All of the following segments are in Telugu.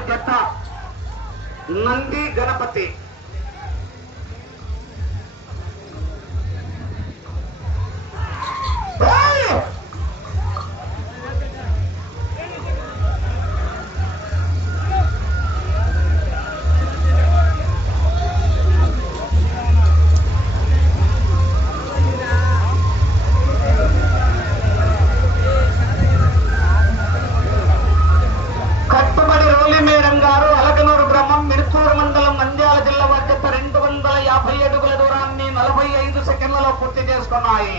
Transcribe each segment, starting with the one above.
వారి జత నంది గణపతి. పూర్తి చేసుకున్నాయి.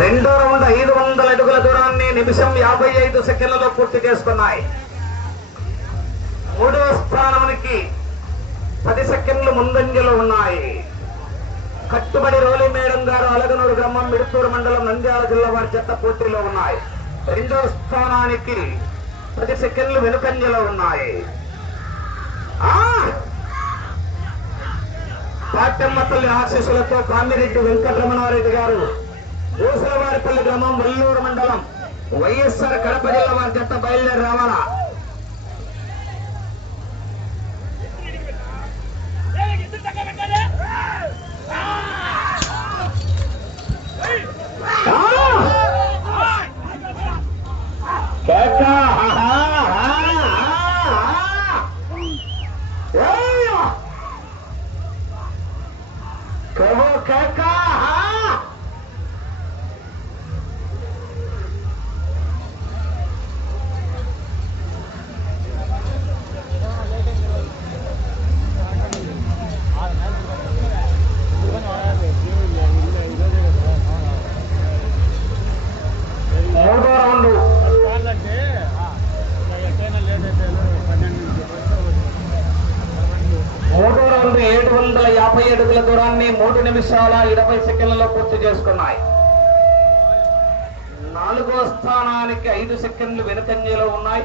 రెండో రౌండ్ 500 అడుగుల దూరాన్ని నిమిషం 55 సెకండ్లలో పూర్తి చేసుకున్నాయి. మూడవ స్థానానికి 10 సెకండ్లు ముందంజలో ఉన్నాయి. కట్టుబడి రోలి మేడం గారు అలగనూరు గ్రామం మిడుతూరు మండలం నంద్యాల జిల్లా వారి జత పోటీలో ఉన్నాయి. రెండవ స్థానానికి 10 సెకండ్లు వెనుకంజలో ఉన్నాయి. పాటమ్మ తల్లి ఆశీస్సులతో కామిరెడ్డి వెంకటరమణారెడ్డి గారు ఊసలవారిపల్లి గ్రామం వల్లూరు మండలం వైఎస్ఆర్ కడప జిల్లా వారి జత బయలుదేరి రావాలా. మూడో రౌండ్ 750 అడుగుల దూరాన్ని 3 నిమిషాల 20 సెకండ్లలో పూర్తి చేసుకున్నాయి. నాలుగో స్థానానికి 5 సెకండ్లు వెనుకంజలో ఉన్నాయి.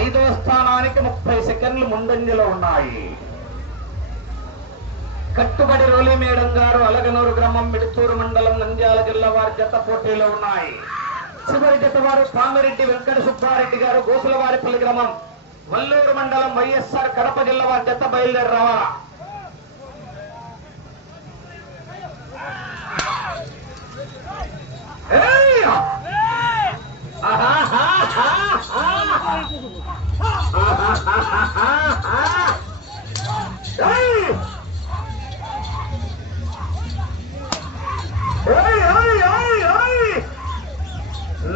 5వ స్థానానికి 30 సెకండ్లు ముందంజలో ఉన్నాయి. కట్టుబడి రోలి మేడం గారు అలగనూరు గ్రామం మిడుతూరు మండలం నంద్యాల జిల్లా వారి జత పోటీలో ఉన్నాయి. చివరి జత వారు కామిరెడ్డి వెంకట సుబ్బారెడ్డి గారు గోకులవారిపల్లి గ్రామం వల్లూరు మండలం వైఎస్ఆర్ కడప జిల్లా వారి జత బయలుదేరి రావాలా.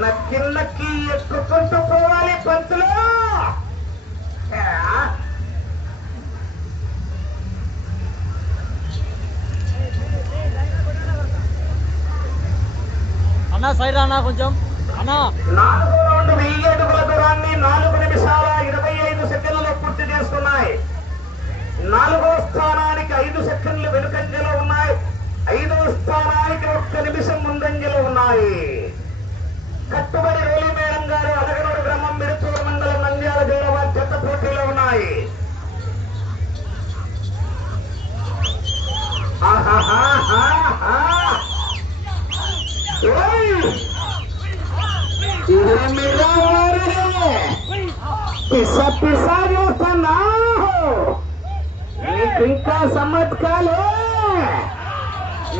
నక్కి నక్కి ఎక్కుకుంటూ పోవాలి పంతులు. అన్నా సైడ్ అన్నా కొంచెం అన్నా. 4వ రౌండ్ 1000 అడుగుల దూరాన్ని 4 నిమిషాల 25 సెకండ్లలో పూర్తి చేసుకున్నాయి. 4వ స్థానానికి 5 సెకండ్లు వెనుకంజలో ఉన్నాయి. 5వ స్థానానికి 1 నిమిషం ముందంజలో ఉన్నాయి. కట్టుబడి రోలి మేడం గారు అలగనూరు గ్రామం మిడుతూరు మండలం నంద్యాల జిల్లా వారి జత పోటీలో ఉన్నాయి. నీకింకా సమత్కాలే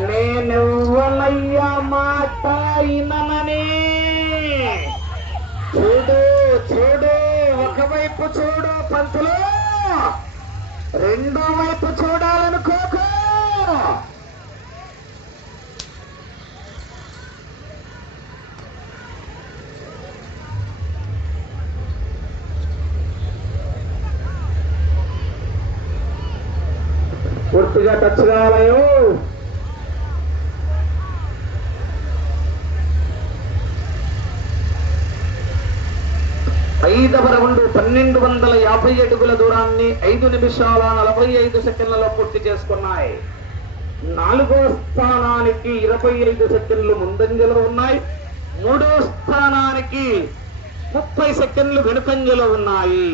నేనెవ్వనయ్యా మాట ఇనమని. చూడు చూడు ఒకవైపు పంతులు రెండో వైపు చూడాలనుకోకు. పూర్తిగా టచ్ కావాలయో. ఐదవ రౌండ్ 1250 అడుగుల దూరాన్ని 5 నిమిషాల 45 సెకండ్లలో పూర్తి చేసుకున్నాయి. నాలుగో స్థానానికి 25 సెకండ్లు ముందంజలో ఉన్నాయి. మూడో స్థానానికి 30 సెకండ్లు వెనుకంజలో ఉన్నాయి.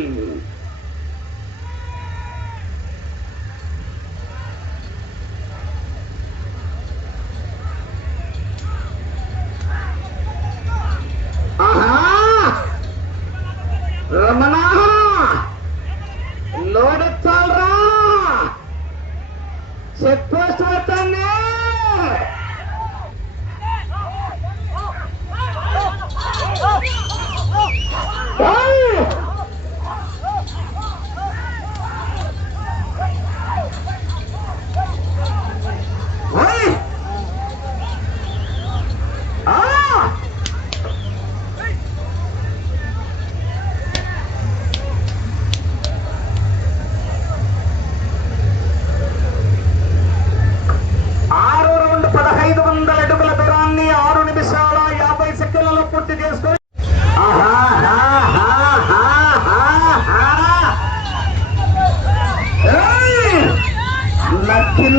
రమణ లోడెత్తాలరా చెక్ పోస్ట్ పడతాన్ని.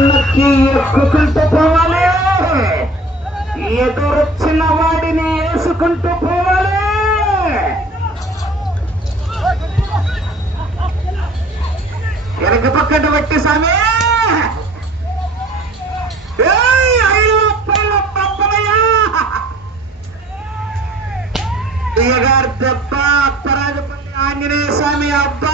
నక్కి ఎక్కుకుంటూ పోవాలి. ఎదురొచ్చిన వాడిని వేసుకుంటూ పోవాలి. వెనక పక్కన పెట్టి సామే గారు దెబ్బ అప్పరాజపల్లి ఆంజనేయ స్వామి అబ్బాయి.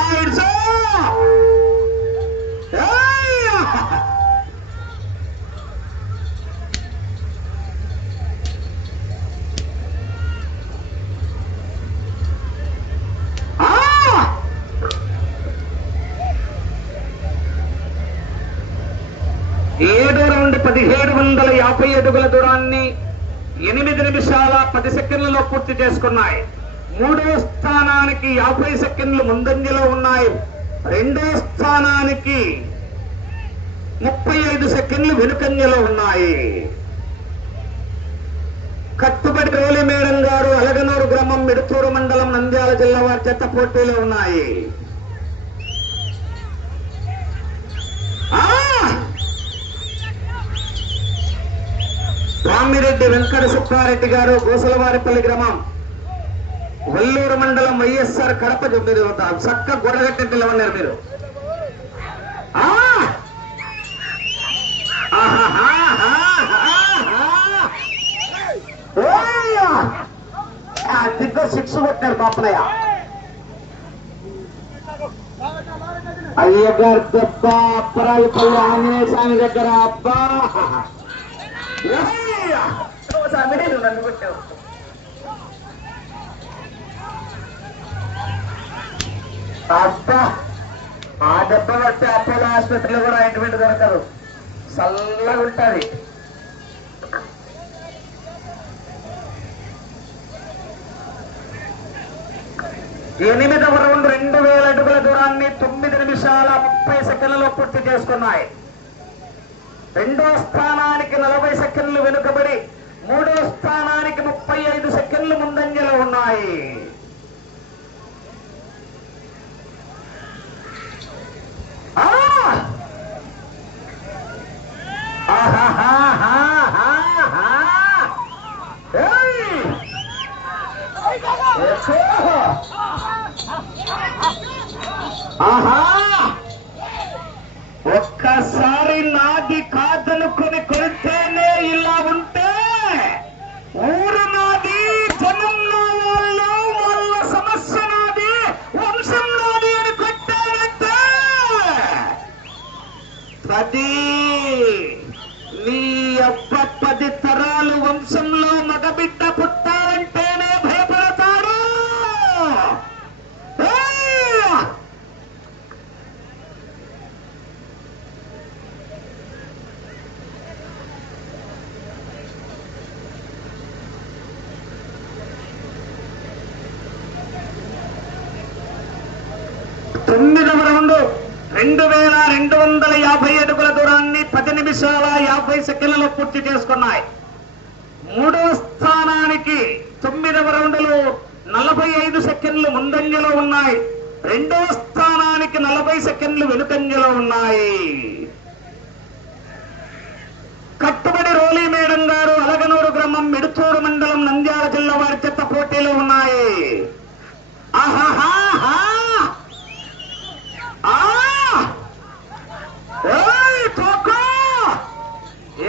ఏడో రౌండ్ 1750 అడుగుల దూరాన్ని 8 నిమిషాల 10 సెకండ్లలో పూర్తి చేసుకున్నాయి. మూడో స్థానానికి 50 సెకండ్లు ముందంజలో ఉన్నాయి. రెండో స్థానానికి 35 సెకండ్లు వెనుకంజలో ఉన్నాయి. కత్తుబడి రోలి మేడం గారు అలగనూరు గ్రామం మిడుతూరు మండలం నంద్యాల జిల్లా వారి జత పోటీలో ఉన్నాయి. స్వామిరెడ్డి వెంకట సుబ్బారెడ్డి గారు గోసలవారిపల్లి గ్రామం వల్లూరు మండలం వైఎస్ఆర్ కడప. మీరు చక్క గొడగట్టి నిలవన్నారు మీరు. దిగ్గ 6 కొట్టారు పాపనయ్య. అయ్యగారు దెబ్బ అప్పరాజపల్లి ఆంజనేయ స్వామి దగ్గర. అబ్బా నన్ను కొట్టావు. అబ్బా ఆ దెబ్బ పడితే అపోలో ఆసుపత్రిలో కూడా ఆయింట్మెంట్ దొరకదు. చల్లగా ఉంటుంది. ఎనిమిదవ రౌండ్ 2000 అడుగుల దూరాన్ని 9 నిమిషాల 30 సెకండ్లలో పూర్తి చేసుకున్నాయి. రెండో స్థానానికి 40 సెకండ్లు వెనుకబడి మూడో స్థానానికి 35 సెకండ్లు ముందంజలో ఉన్నాయి. ఒక్కసారి నాది కాదనుకుని కొడితేనే ఇలా ఉంటే ఊరు నాది, జనం వాళ్ళు, వాళ్ళ సమస్య నాది, వంశం నాది అని కొట్టాడంటే 10 నీ అబ్బ 10 తరాలు వంశంలో మగబిడ్డ పుట్టాలంటేనే భయపడతాడు. 9వ రౌండ్ 2250 అడుగుల దూరాన్ని 10 నిమిషాల 50 సెకండ్లలో పూర్తి చేసుకున్నాయి. 3వ స్థానానికి 9వ రౌండ్లో 45 సెకండ్లు ముందంజలో ఉన్నాయి. 2వ స్థానానికి 40 సెకండ్లు వెనుకంజలో ఉన్నాయి. కట్టుబడి రోలీ మేడం గారు అలగనూరు గ్రామం మిడుతూరు మండలం నంద్యాల జిల్లా వారి చెత్త పోటీలో ఉన్నాయి. ఆహాహా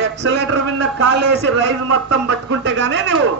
ఎక్సలేటర్ మీద కాలేసి రైజ్ మొత్తం పట్టుకుంటే గానే నువ్వు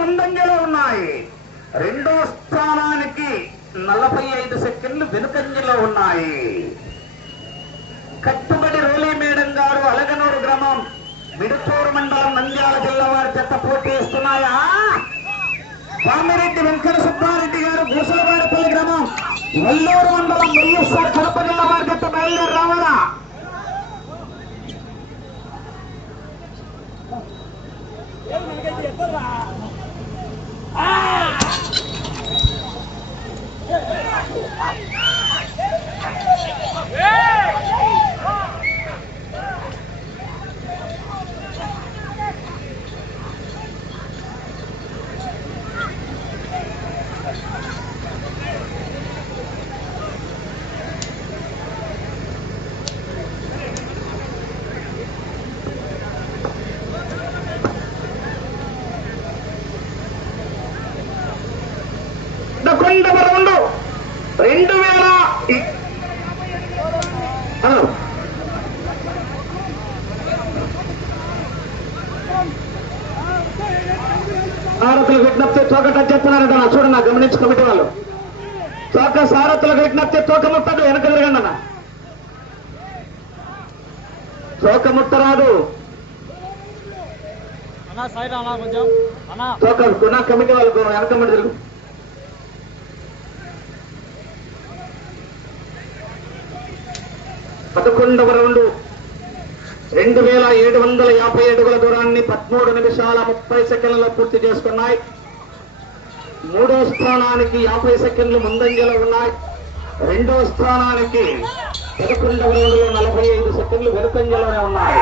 ముందంజలో ఉన్నాయి. 2వ స్థానానికి 45 సెకండ్లు వెనుకంజలో ఉన్నాయి. కట్టుబడి రోలీ మేడం గారు అలగనూరు గ్రామం మిడుతూరు మండలం నంద్యాల జిల్లా వారి చెత్త పోటీ ఇస్తున్నాయా. పామిరెడ్డి వెంకట సుబ్బారెడ్డి గారు భూసలవారిపల్లి గ్రామం వల్లూరు మండలం వైఎస్ఆర్ కడప జిల్లా వారి చెత్త బయలుదేరి రావాలా. సారథులకు విజ్ఞప్తి తోక టచ్ చేస్తున్నారట. చూడన్నా గమనించి కమిటీ వాళ్ళు తోక సారథులకు విజ్ఞప్తి తోక ముట్టదు. వెనక తిరగండి అన్న. తోక ముట్టరాదు. తోక కమిటీ వాళ్ళకు వెనక ముట్ట తిరుగు. 11వ రౌండ్ 2750 అడుగుల దూరాన్ని 13 నిమిషాల 30 సెకండ్లలో పూర్తి చేసుకున్నాయి. 3వ స్థానానికి 50 సెకండ్లు ముందంజలో ఉన్నాయి. 2వ స్థానానికి 11వ రౌండ్లో 45 సెకండ్లు వెనుకంజలోనే ఉన్నాయి.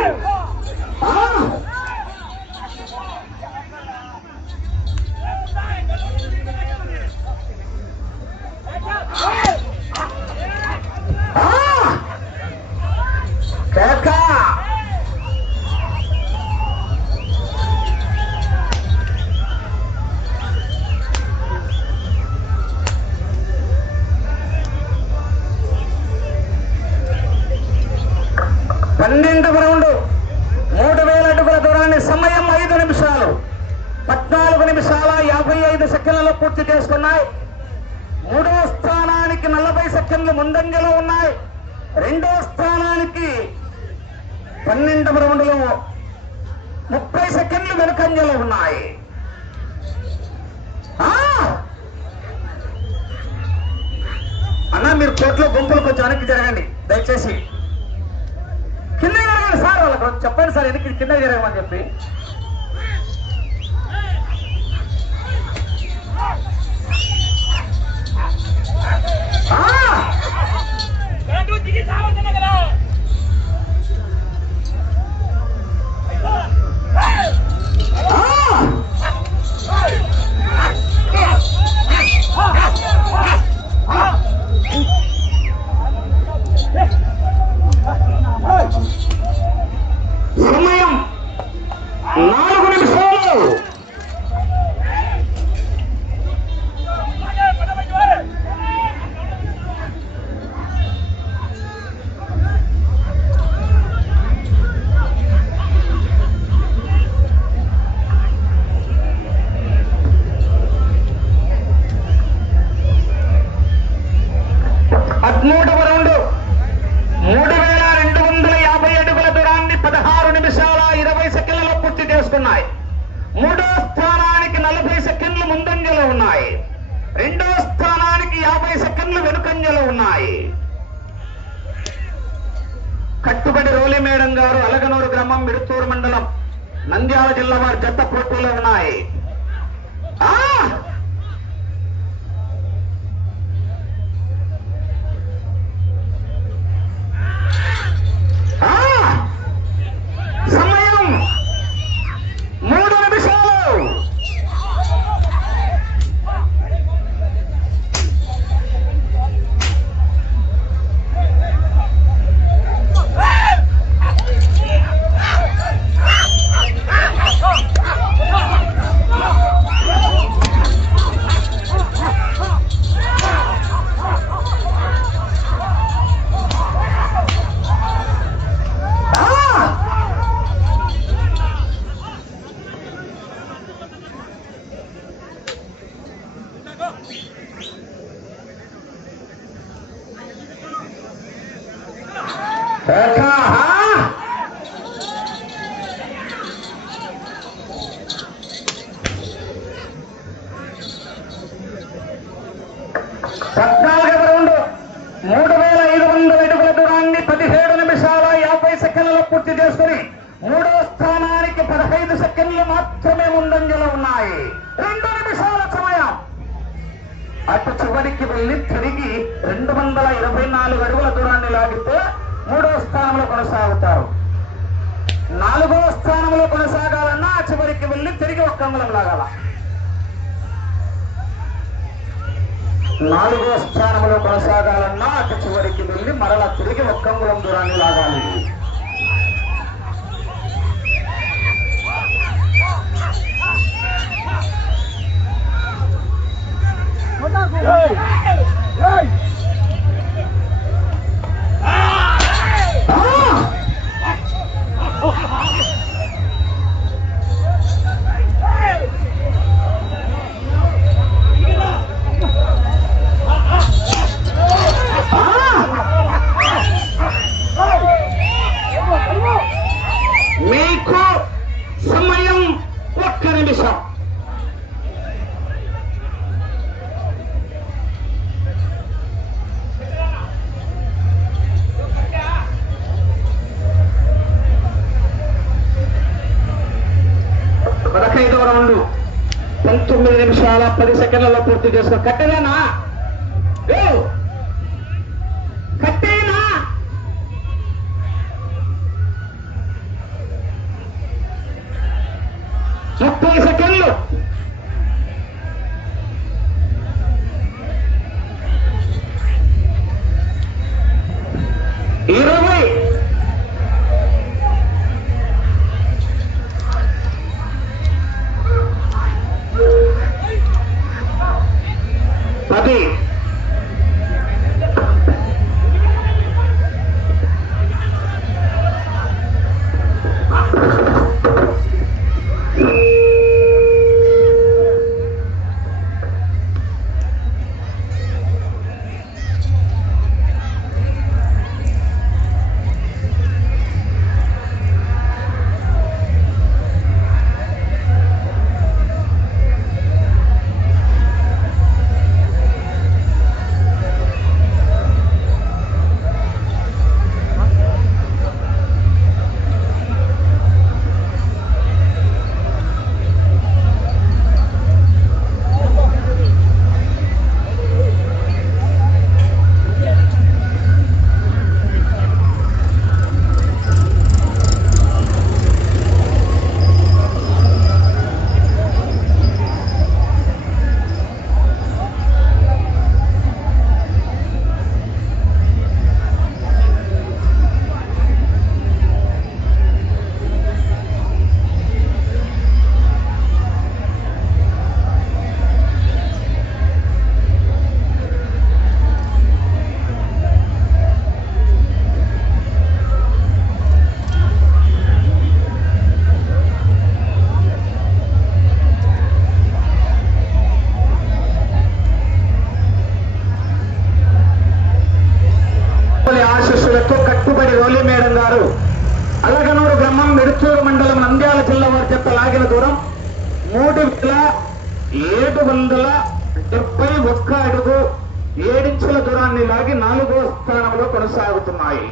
పన్నెండవ రౌండ్ 3000 అడుగుల దూరాన్ని సమయం 5 నిమిషాలు 14 నిమిషాల 55 సెకండ్లలో పూర్తి చేసుకున్నాయి. 3వ స్థానానికి 40 సెకండ్లు ముందంజలో ఉన్నాయి. 2వ స్థానానికి 12వ రౌండ్లో 30 సెకండ్లు వెనుకంజలో ఉన్నాయి. అన్నా మీరు కోర్టులో గుంపులు కొంచెం వెనక్కి జరగండి దయచేసి. కింద జరగండి సార్. వాళ్ళకు చెప్పండి సార్ ఎందుకు కింద జరగమని చెప్పి. 13వ రౌండ్ 3250 అడుగుల దూరాన్ని 16 నిమిషాల 20 సెకండ్లలో పూర్తి చేసుకున్నాయి. మూడో స్థానానికి 40 సెకండ్లు ముందంజలో ఉన్నాయి. రెండో స్థానానికి 50 సెకండ్లు వెనుకంజలో ఉన్నాయి. కట్టుబడి రోలి మేడం గారు అలగనూరు గ్రామం మిడుతూరు మండలం నంద్యాల జిల్లా వారి జత పోటీలో ఉన్నాయి. సమయం 3 నిమిషాలు. రౌండ్ 3500 అడుగుల దూరాన్ని 17 నిమిషాల 50 సెకండ్లలో పూర్తి చేసుకుని మూడో స్థానానికి 15 సెకండ్లు మాత్రమే ముందంజలో ఉన్నాయి. 2 నిమిషాల సమయం. అటు చివరికి వెళ్లి తిరిగి 224 అడుగుల దూరాన్ని లాగితే మూడో స్థానంలో కొనసాగుతారు. 4వ స్థానంలో కొనసాగాలన్నా చివరికి వెళ్లి తిరిగి 1 అంగుళం లాగాల. 4వ స్థానంలో కొనసాగాలన్నా అటు చివరికి వెళ్లి మరలా తిరిగి 1 అంగుళం దూరాన్ని లాగాలి. మీకు సమయం 1 నిమిషం. రౌండ్ 19 నిమిషాల 10 సెకండ్లలో పూర్తి చేసుకో. కట్టేనా కట్టేనా 30 సెకండ్లు. ఇరవై 10 9 అడుగులకు కట్టుబడి రోలి మేడం గారు అలగనూరు గ్రామం మెడుచూరు మండలం నంద్యాల జిల్లా వారి చెత్త లాగిన దూరం 3771 అడుగు 7 ఇంచుల దూరాన్ని లాగి 4వ స్థానంలో కొనసాగుతున్నాయి.